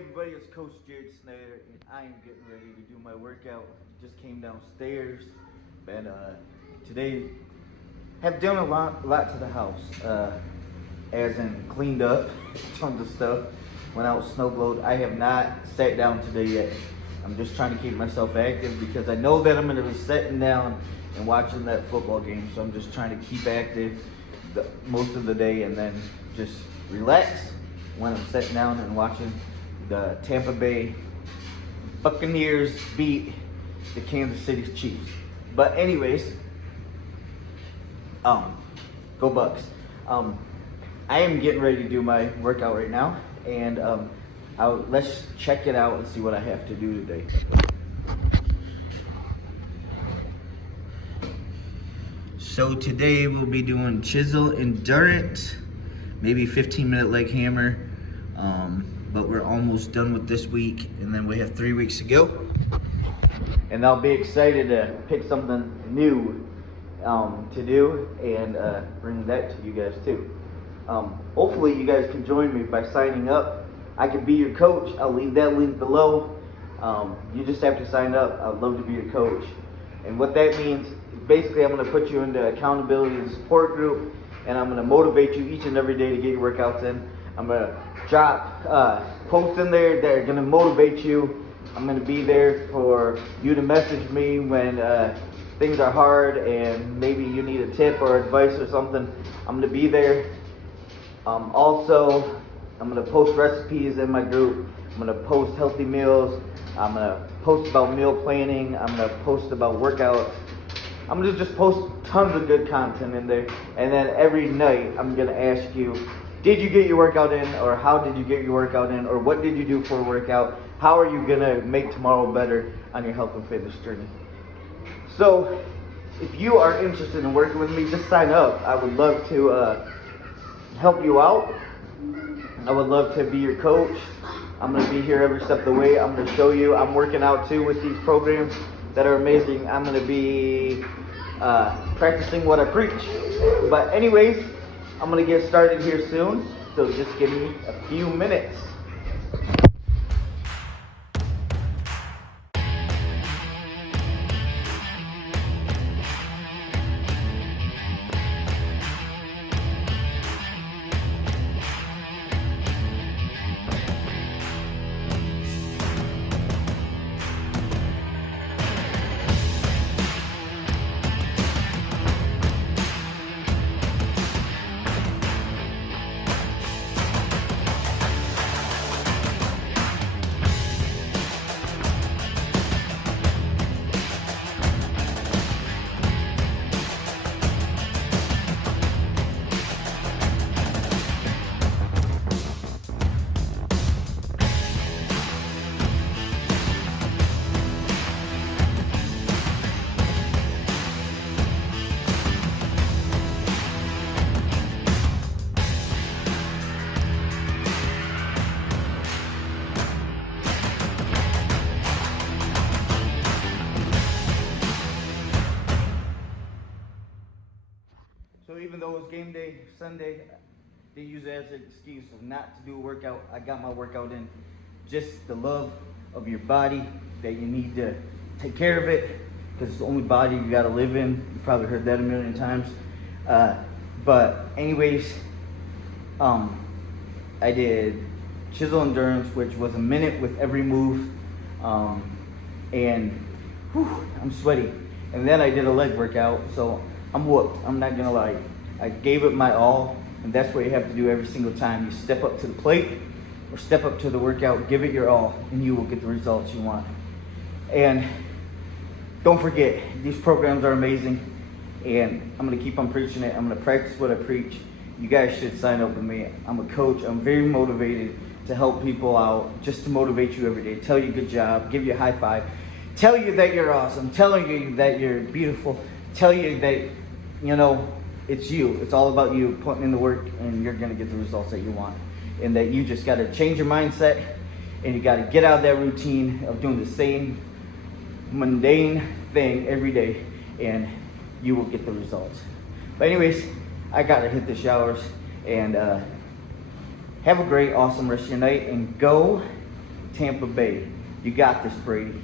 everybody, it's Coach Jared Snyder, and I am getting ready to do my workout. Just came downstairs, and today have done a lot to the house, as in cleaned up tons of stuff, went out snowblowed. I have not sat down today yet. I'm just trying to keep myself active because I know that I'm going to be sitting down and watching that football game, so I'm just trying to keep active most of the day and then just relax when I'm sitting down and watching the Tampa Bay Buccaneers beat the Kansas City Chiefs. But anyways, go Bucks. I am getting ready to do my workout right now, and let's check it out and see what I have to do today. So today we'll be doing chisel endurance, maybe 15-minute leg hammer, but we're almost done with this week, and then we have 3 weeks to go. And I'll be excited to pick something new to do and bring that to you guys too. Hopefully you guys can join me by signing up. I could be your coach. I'll leave that link below. You just have to sign up. I'd love to be your coach. And what that means is basically I'm going to put you into accountability and support group, and I'm going to motivate you each and every day to get your workouts in. I'm going to drop posts in there that are going to motivate you. I'm going to be there for you to message me when things are hard and maybe you need a tip or advice or something. I'm going to be there. Also, I'm going to post recipes in my group. I'm going to post healthy meals. I'm going to post about meal planning. I'm going to post about workouts. I'm going to just post tons of good content in there. And then every night, I'm going to ask you, did you get your workout in? Or how did you get your workout in? Or what did you do for a workout? How are you going to make tomorrow better on your health and fitness journey? So, if you are interested in working with me, just sign up. I would love to help you out. I would love to be your coach. I'm going to be here every step of the way. I'm going to show you. I'm working out too with these programs that are amazing. I'm going to be practicing what I preach. But anyways, I'm going to get started here soon. So just give me a few minutes. So even though it was game day Sunday, they use it as an excuse of not to do a workout. I got my workout in. Just the love of your body, that you need to take care of it, because it's the only body you got to live in. You probably heard that a million times. But anyways, I did chisel endurance, which was a minute with every move, and I'm sweaty. And then I did a leg workout, so I'm whooped. I'm not gonna lie. I gave it my all, and that's what you have to do every single time. You step up to the plate or step up to the workout, give it your all, and you will get the results you want. And don't forget, these programs are amazing, and I'm gonna keep on preaching it. I'm gonna practice what I preach. You guys should sign up with me. I'm a coach. I'm very motivated to help people out, just to motivate you every day, tell you good job, give you a high five, tell you that you're awesome, telling you that you're beautiful, tell you that, you know, it's you. It's all about you putting in the work, and you're going to get the results that you want. And that you just got to change your mindset, and you got to get out of that routine of doing the same mundane thing every day, and you will get the results. But anyways, I got to hit the showers, and have a great, awesome rest of your night, and go Tampa Bay. You got this, Brady.